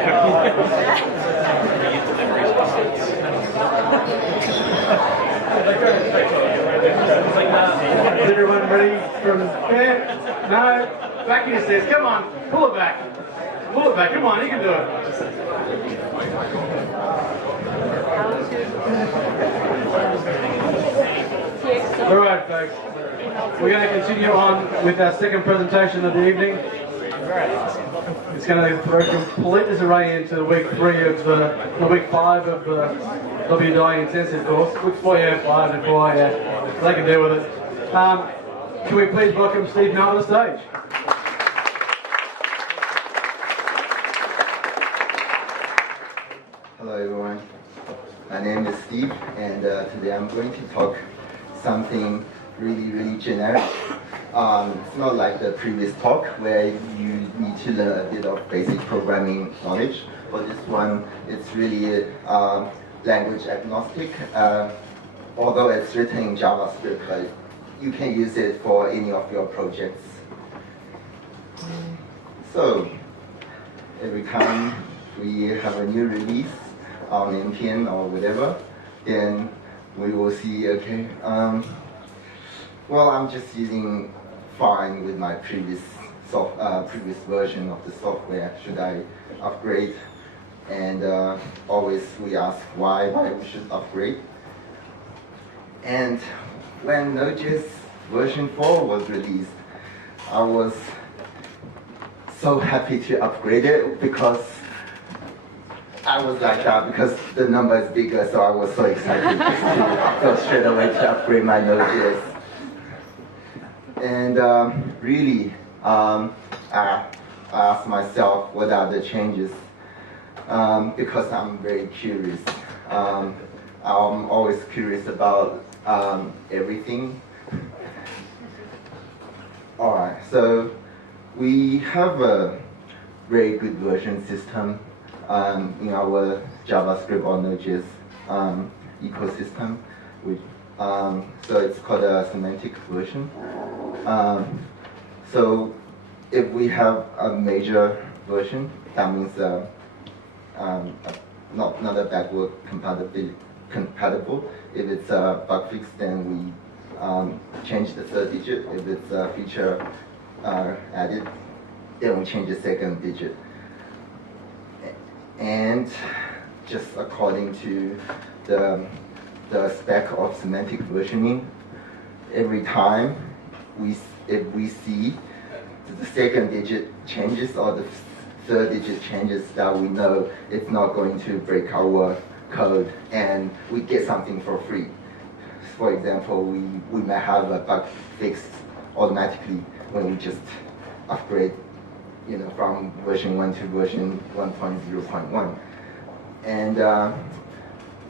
Is everyone ready from there? No? Back in your seats. Come on. Pull it back. Pull it back. Come on. You can do it. All right, folks. We're going to continue on with our second presentation of the evening. It's going to throw complete disarray into week 3 of week 5 of the WDI intensive course. Week 4, yeah, 5 and 4, yeah. They can deal with it. Can we please welcome Steve now on the stage? Hello everyone, my name is Steve, and today I'm going to talk something really generic. It's not like the previous talk where you need to learn a bit of basic programming knowledge. For this one, it's really language agnostic, although it's written in JavaScript, but you can use it for any of your projects. So, every time we have a new release on NPM or whatever, then we will see, okay, well, I'm just using fine with my previous version of the software. Should I upgrade? And always we ask why we should upgrade. And when Node.js version 4 was released, I was so happy to upgrade it because I was like that because the number is bigger, so I was so excited to go straight away to upgrade my Node.js. And really, I asked myself what are the changes because I'm very curious. I'm always curious about everything. Alright, so we have a very good version system in our JavaScript or Node.js ecosystem, which, so it's called a semantic version. So if we have a major version, that means not a backward compatible. If it's a bug fix, then we change the third digit. If it's a feature added, then we change the second digit. And just according to the spec of semantic versioning, every time if we see the second digit changes or the third digit changes, that we know it's not going to break our code and we get something for free. For example, we may have a bug fixed automatically when we just upgrade, from version 1 to version 1.0.1. And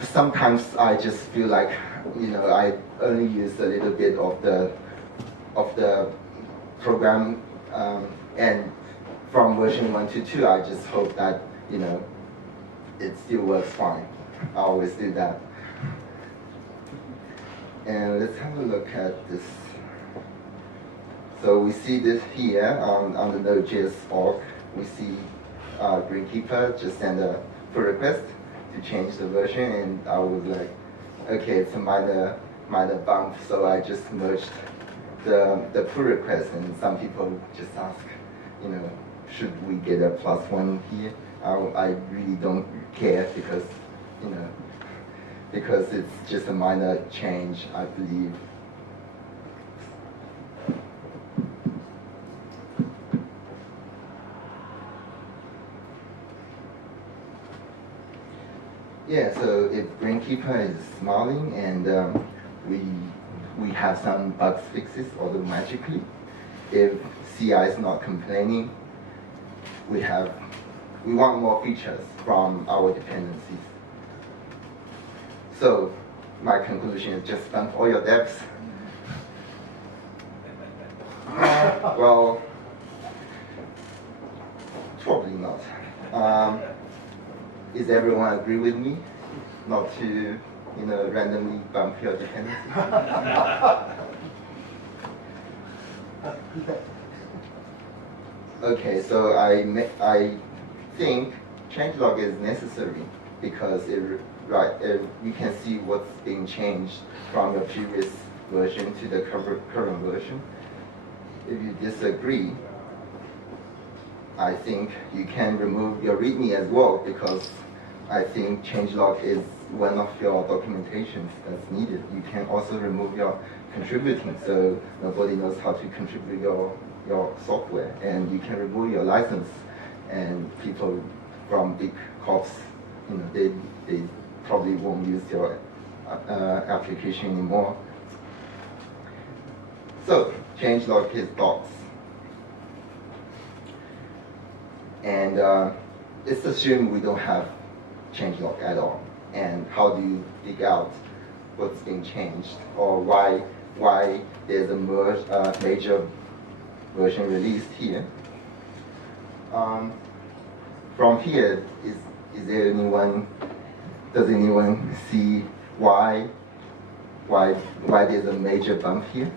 sometimes I just feel like, I only use a little bit of the program, and from version 1 to 2, I just hope that, it still works fine. I always do that. And let's have a look at this. So we see this here on the Node.js org. We see Greenkeeper just send a pull request to change the version, and I was like, okay, it's a minor bump, so I just merged the pull request, and some people just ask, should we get a +1 here? I really don't care because, because it's just a minor change, I believe. Yeah, so if Greenkeeper is smiling and we have some bug fixes automatically, if CI is not complaining, we want more features from our dependencies. So my conclusion is just dump all your devs. Well, probably not. Is everyone agree with me not to, randomly bump your dependency? Okay, so I think changelog is necessary because you can see what's being changed from your previous version to the current version. If you disagree, I think you can remove your README as well, because I think changelog is one of your documentations that's needed. You can also remove your contributing, so nobody knows how to contribute your software, and you can remove your license, and people from big corps, they probably won't use your application anymore. So changelog is docs, and it's assumed we don't have changelog at all. And how do you dig out what's being changed, or why there's a major version released here? From here, does anyone see why there's a major bump here?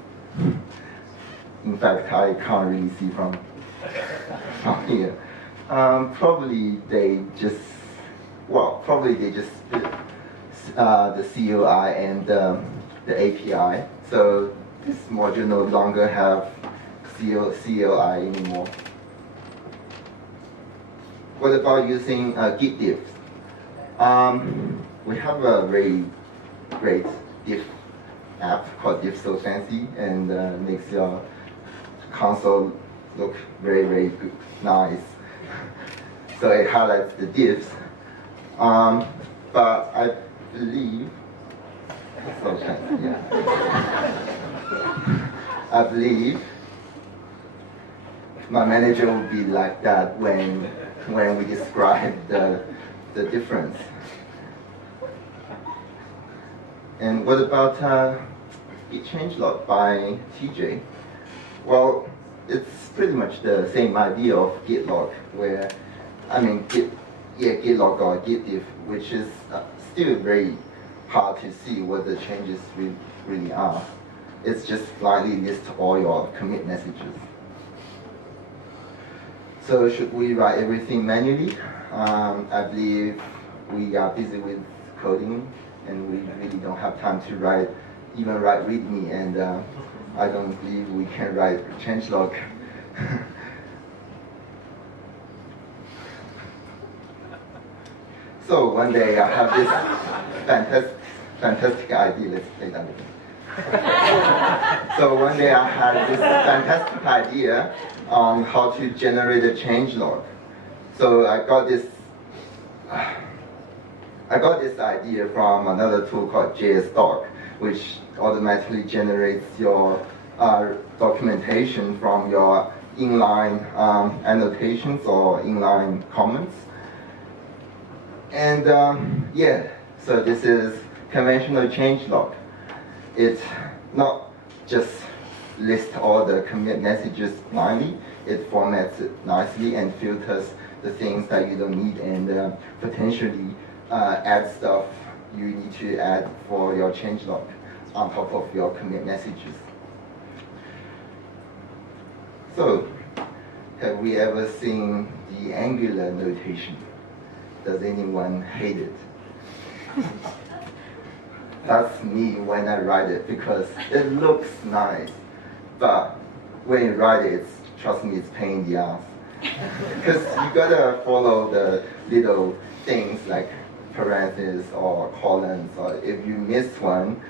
In fact, I can't really see from here. Probably they just the COI and the API. So this module no longer have COI anymore. What about using Git diffs? We have a very great diff app called Diff So Fancy, and makes your console look very, very good, nice. So it highlights the diffs. But I believe, so fancy, yeah. I believe my manager will be like that when we describe the difference. And what about Git changelog by TJ? Well, it's pretty much the same idea of Git log, where, Git log or Git diff, which is still very hard to see what the changes really are. It's just blindly list all your commit messages. So should we write everything manually? I believe we are busy with coding, and we really don't have time to even write README, and I don't believe we can write changelog. So one day I have this fantastic idea. Let's play that again. So one day I had this fantastic idea on how to generate a changelog. So I got this idea from another tool called JSDoc, which automatically generates your documentation from your inline annotations or inline comments. And so this is conventional changelog. It not just lists all the commit messages blindly, it formats it nicely and filters the things that you don't need, and potentially add stuff you need to add for your changelog on top of your commit messages. So, have we ever seen the Angular notation? Does anyone hate it? That's me when I write it, because it looks nice, but when you write it, trust me, it's pain in the ass. Because you gotta follow the little things like parentheses or colons, or if you miss one,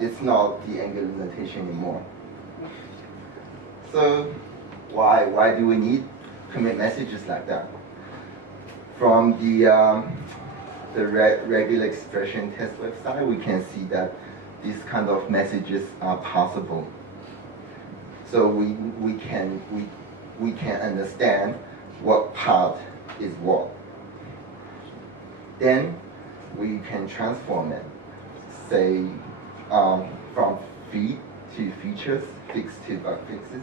it's not the Angular notation anymore. So why do we need commit messages like that? From the regular expression test website, we can see that these kind of messages are possible. So we can understand what part is what. Then we can transform it, say from feed to features, fix to bug fixes,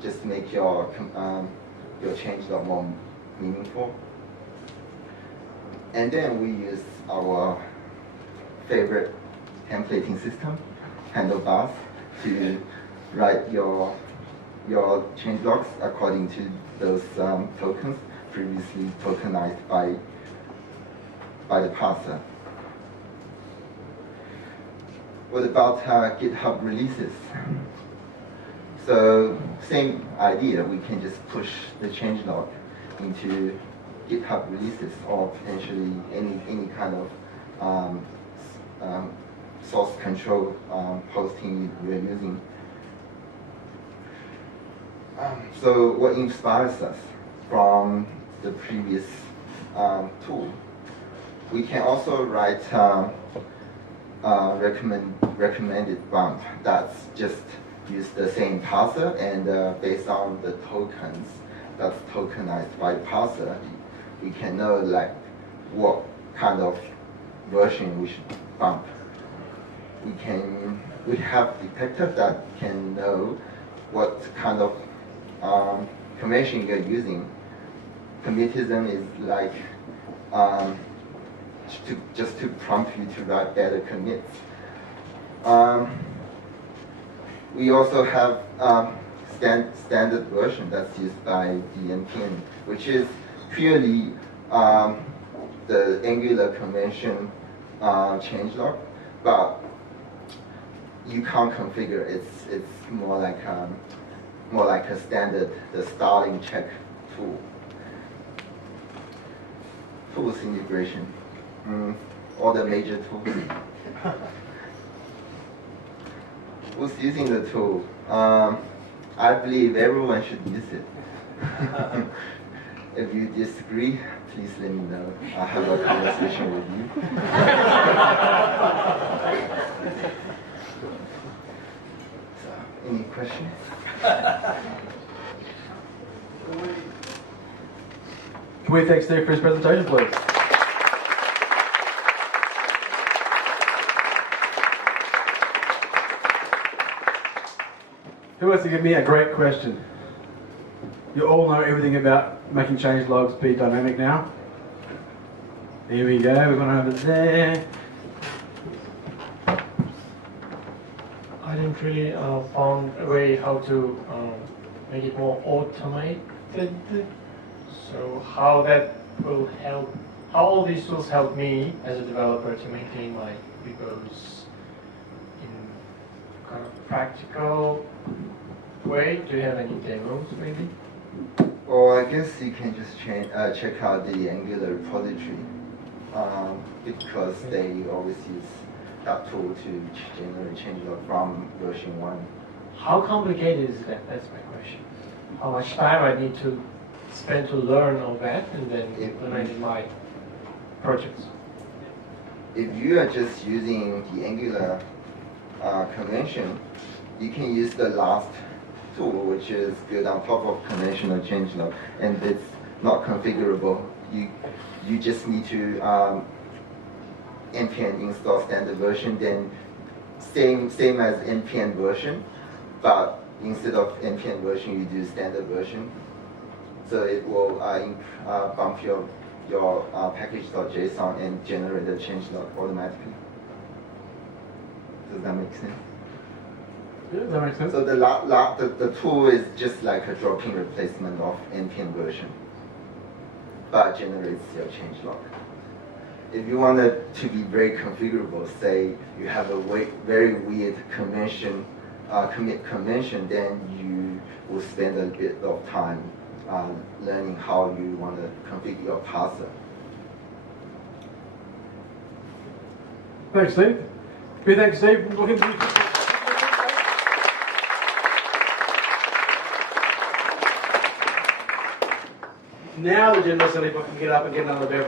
just make your changelog more meaningful. And then we use our favorite templating system, Handlebars, to write your changelogs according to those tokens. previously tokenized by the parser. What about GitHub releases? So same idea, we can just push the changelog into GitHub releases or potentially any kind of source control hosting we're using. So what inspires us from the previous tool? We can also write recommended bump that's just use the same parser, and based on the tokens that's tokenized by the parser, we can know like what kind of version we should bump. We have detector that can know what kind of convention you're using. Commutism is like just to prompt you to write better commits. We also have standard version that's used by the NPM, which is purely the Angular convention changelog, but you can't configure. It's more like a standard, the starting check tool. Tools integration, all the major tools. Who's using the tool? I believe everyone should use it. If you disagree, please let me know. I'll have a conversation with you. So, any questions? Can we thank Steve for his presentation, please? Who wants to give me a great question? You all know everything about making changelogs be dynamic now. Here we go, we're going over there. I didn't really found a way how to make it more automated. So how that will help, how all these tools help me as a developer to maintain my repos in kind of practical way. Do you have any demos maybe? Or I guess you can just check out the Angular repository because they always use that tool to generate changelog from version 1. How complicated is that? That's my question. How much time I need to spend to learn all that and then implement in my projects? If you are just using the Angular convention, you can use the last tool, which is built on top of conventional changelog, and it's not configurable. You just need to npm install standard version, then same as npm version, but instead of npm version, you do standard version. So it will bump your package.json and generate the changelog automatically. Does that make sense? Yeah, that makes sense. So the tool is just like a drop-in replacement of npm version, but generates your changelog. If you want it to be very configurable, say you have a very weird convention, commit convention, then you will spend a bit of time learning how you want to configure your parser. Thanks, Steve. Thanks, Steve. Looking to now the gym listener can get up and get another beverage.